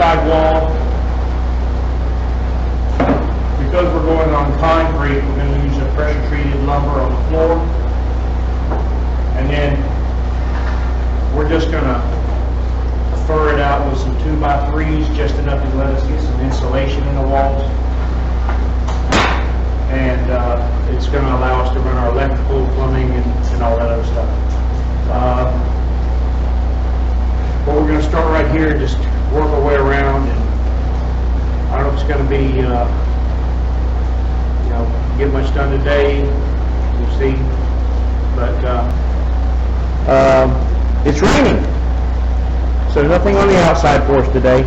inside wall. Because we're going on concrete, we're going to use a pressure treated lumber on the floor. And then we're just going to fur it out with some 2x3s, just enough to let us get some insulation in the walls. And it's going to allow us to run our electrical, plumbing, and all that other stuff. But we're going to start right here and just work our way around. And I don't know if it's going to be, get much done today. We'll see. But it's raining, so nothing on the outside for us today.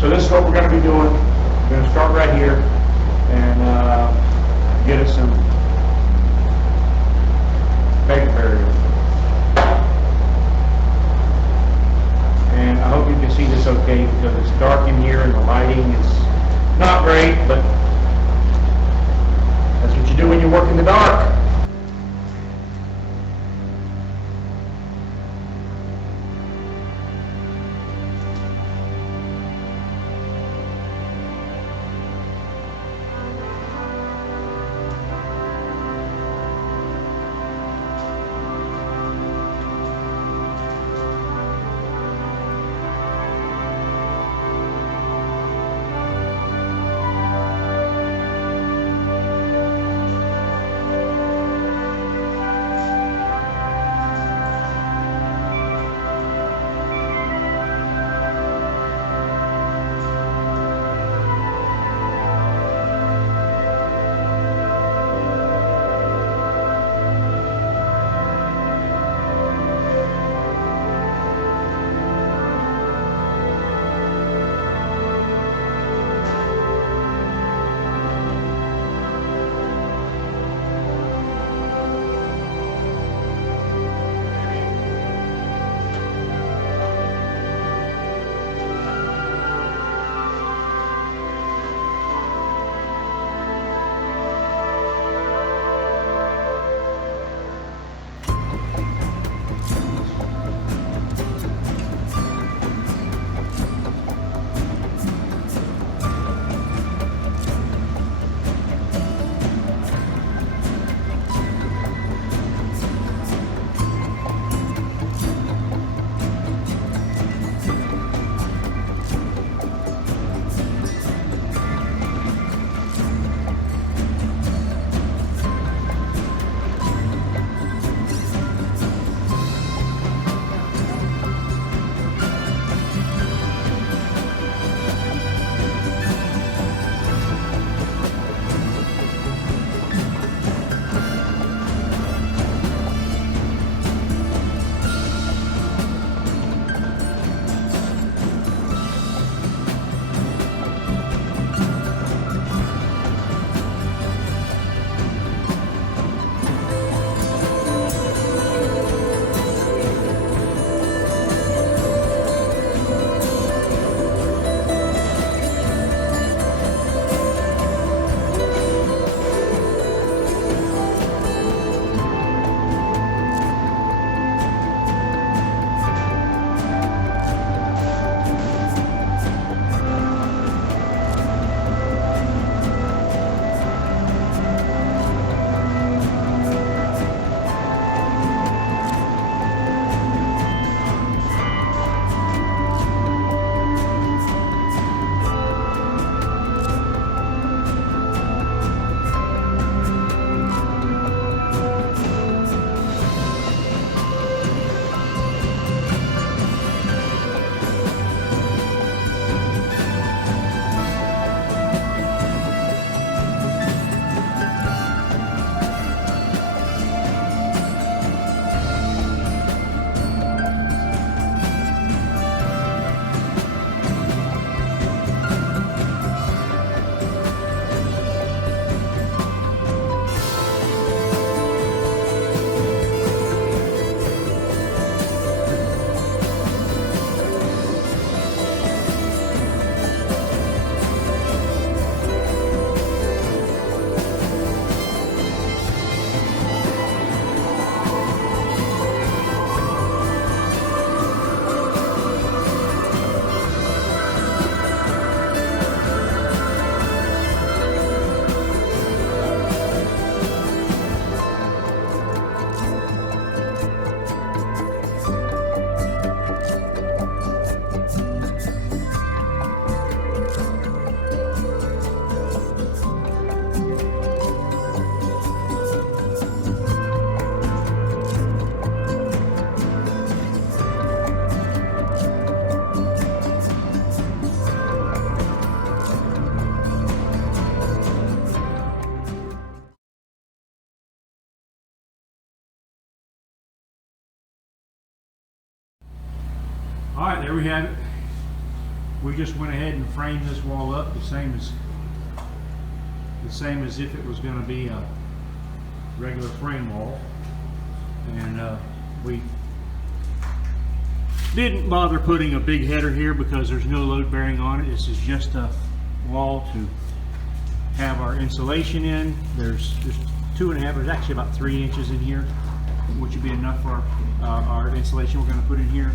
So this is what we're going to be doing. We're going to start right here and get us some vapor barrier. And I hope you can see this okay, because it's dark in here and the lighting is not great, but that's what you do when you work in the dark. All right, there we have it. We just went ahead and framed this wall up the same as if it was going to be a regular frame wall, and we didn't bother putting a big header here because there's no load bearing on it. This is just a wall to have our insulation in. There's 2.5, there's actually about 3 inches in here, which would be enough for our insulation we're going to put in here.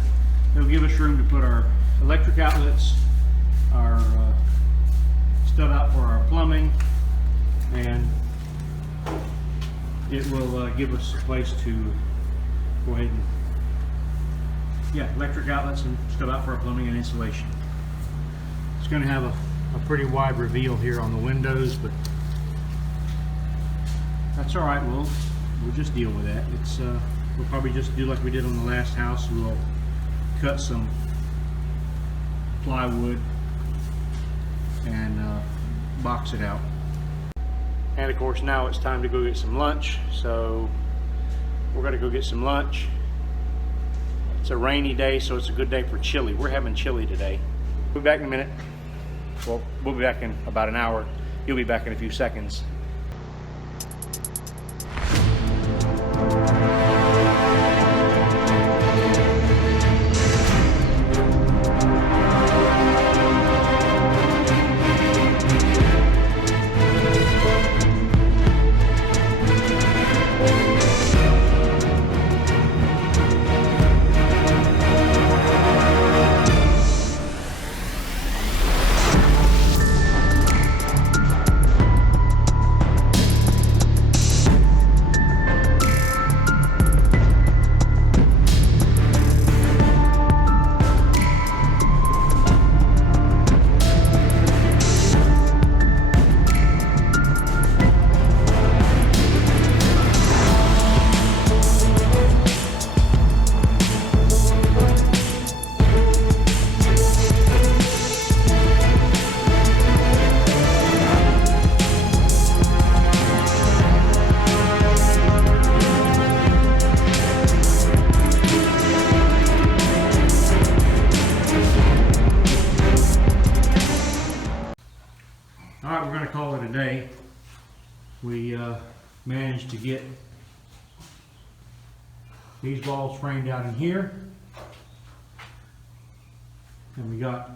It'll give us room to put our electric outlets, our stub out for our plumbing, and it will give us a place to go ahead and, electric outlets and stub out for our plumbing and insulation. It's going to have a pretty wide reveal here on the windows, but that's all right. We'll just deal with that. We'll probably just do like we did on the last house. We'll cut some plywood and box it out. And of course now it's time to go get some lunch, so we're going to go get some lunch. It's a rainy day, so it's a good day for chili. We're having chili today. We'll be back in a minute. Well, we'll be back in about an hour. You'll be back in a few seconds. Alright, we're going to call it a day. We managed to get these walls framed out in here. And we got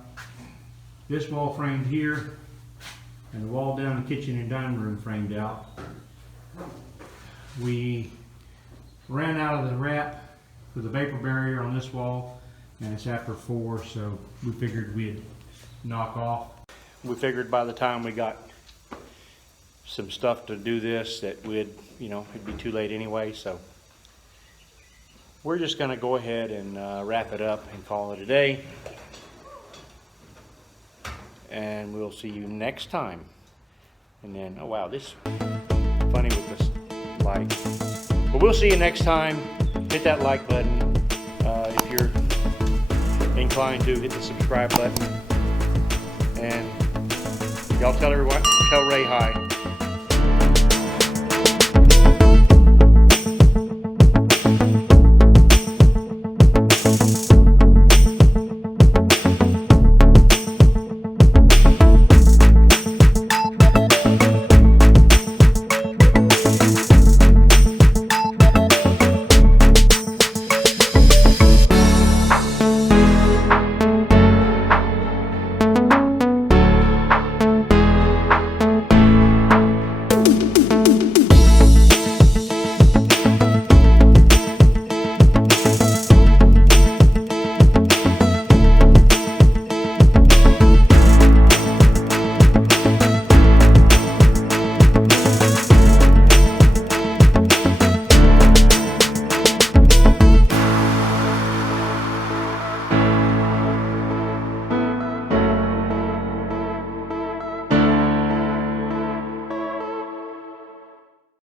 this wall framed here, and the wall down the kitchen and dining room framed out. We ran out of the wrap for the vapor barrier on this wall, and it's after 4, so we figured we'd knock off. We figured by the time we got some stuff to do this that it'd be too late anyway, so we're just going to go ahead and wrap it up and call it a day. And we'll see you next time. And then, oh wow, this is funny with this light. But we'll see you next time. Hit that like button. If you're inclined to, hit the subscribe button. And y'all tell Ray hi.